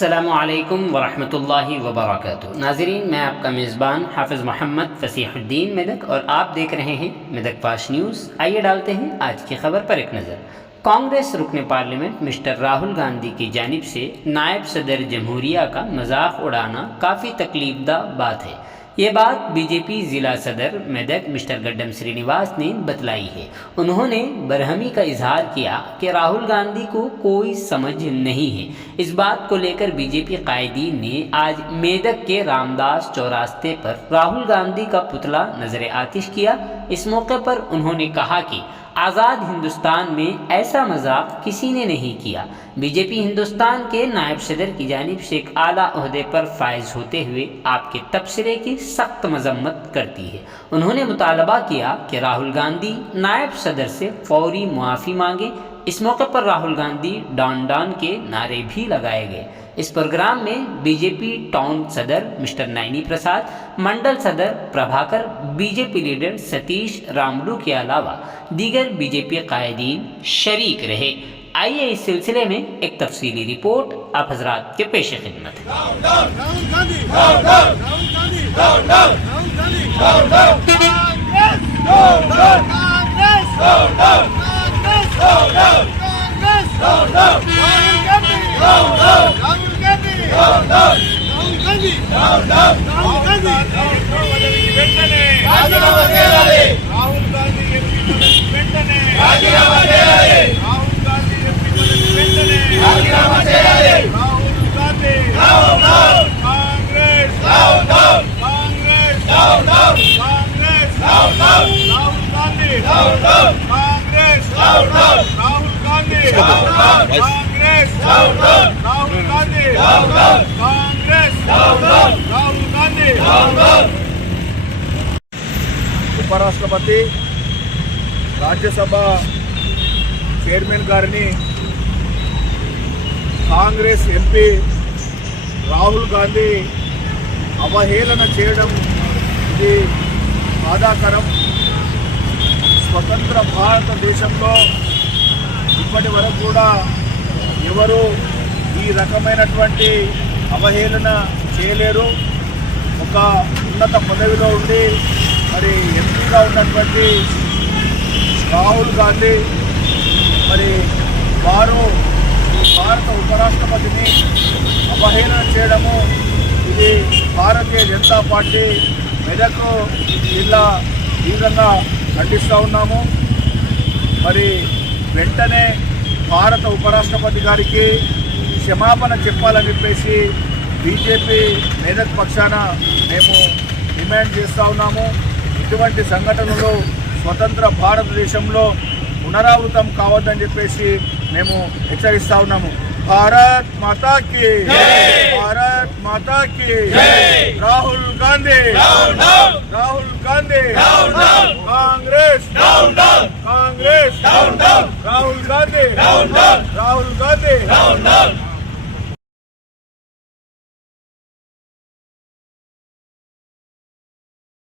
अस्सलामुअलैकुम वरहमतुल्लाहि वबरकातुहू। नाज़रीन, मैं आपका मेज़बान हाफ़िज़ मोहम्मद फ़सीहुद्दीन मेदक और आप देख रहे हैं मेदक फास्ट न्यूज़। आइए डालते हैं आज की खबर पर एक नज़र। कांग्रेस रुकन पार्लियामेंट मिस्टर राहुल गांधी की जानिब से नायब सदर जमहूरिया का मजाक उड़ाना काफ़ी तकलीफदा बात है। ये बात बीजेपी ज़िला सदर मेदक मिस्टर गड्डम श्रीनिवास ने बतलाई है। उन्होंने बरहमी का इजहार किया कि राहुल गांधी को कोई समझ नहीं है। इस बात को लेकर बीजेपी कायदीन ने आज मेदक के रामदास चौरास्ते पर राहुल गांधी का पुतला नजर आतिश किया। इस मौके पर उन्होंने कहा कि आज़ाद हिंदुस्तान में ऐसा मजाक किसी ने नहीं किया। बीजेपी हिंदुस्तान के नायब सदर की जानिब से एक आला ओहदे पर फायज होते हुए आपके तबसरे की सख्त मजम्मत करती है। उन्होंने मुतालबा किया कि राहुल गांधी नायब सदर से फौरी मुआफ़ी मांगे। इस मौके पर राहुल गांधी डॉन डॉन के नारे भी लगाए गए। इस प्रोग्राम में बीजेपी टाउन सदर मिस्टर नैनी प्रसाद, मंडल सदर प्रभाकर, बीजेपी लीडर सतीश रामलू के अलावा दीगर बीजेपी कायदीन शरीक रहे। आइए इस सिलसिले में एक तफसीली रिपोर्ट आप हजरात के पेश खिदमत है। ఉపరాష్ట్రపతి రాజ్యసభ చైర్మన్ గారిని కాంగ్రెస్ ఎంపీ రాహుల్ గాంధీ అవహేళన చేయడం ఇది బాధాకరం. స్వతంత్ర భారతదేశంలో ఇప్పటి వరకు కూడా ఎవరు ఈ రకమైనటువంటి అవహేళన చేయలేరు. ఒక ఉన్నత పదవిలో ఉండి మరి ఎంపీగా ఉన్నటువంటి రాహుల్ గాంధీ మరి వారు భారత ఉపరాష్ట్రపతిని అవహేళన చేయడము ఇది భారతీయ జనతా పార్టీ మెదక్ జిల్లా తీవ్రంగా ఖండిస్తూ ఉన్నాము. మరి వెంటనే భారత ఉపరాష్ట్రపతి గారికి క్షమాపణ చెప్పాలని చెప్పేసి బీజేపీ మెదక్ పక్షాన మేము డిమాండ్ చేస్తూ ఉన్నాము. ఇటువంటి సంఘటనలు స్వతంత్ర భారతదేశంలో పునరావృతం కావద్దని చెప్పేసి మేము హెచ్చరిస్తూ ఉన్నాము. భారత్ మాతా కి జై, భారత్ మాతా కి జై. రాహుల్ గాంధీ రాహుల్ గాంధీ కాంగ్రెస్ కాంగ్రెస్ రాహుల్ గాంధీ రాహుల్ గాంధీ